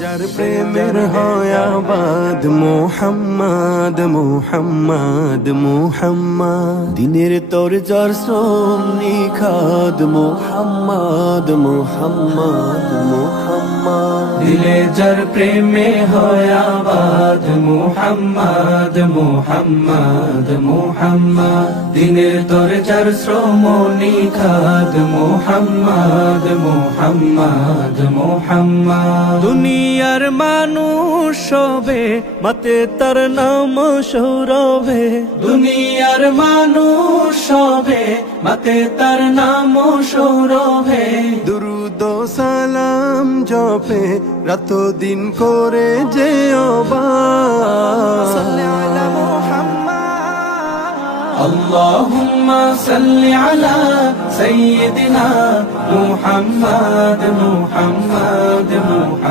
যার প্রেমের হয় আবাদ মোহাম্মদ মোহাম্মদ মোহাম্মদ, দিনের তোর যার শ্রম নিখাদ মোহাম্মদ মোহাম্মদ মোহাম্মদ, দিলে যার প্রেমে হয় আবাদ মুহাম্মদ মুহাম্মদ মুহাম্মদ, দিনের তোর যার শ্রম নিখাদ মুহাম্মদ মুহাম্মদ মুহাম্মদ। দুনিয়ার মানুষ সবে মাতে তার নাম সৌরভে, দুনিয়ার মানুষ সবে মাতে তার নাম সৌরভে, দুরুদ ও সালাম জপে রাত দিন করে যে اللهم صل على سيدنا محمد محمد محمد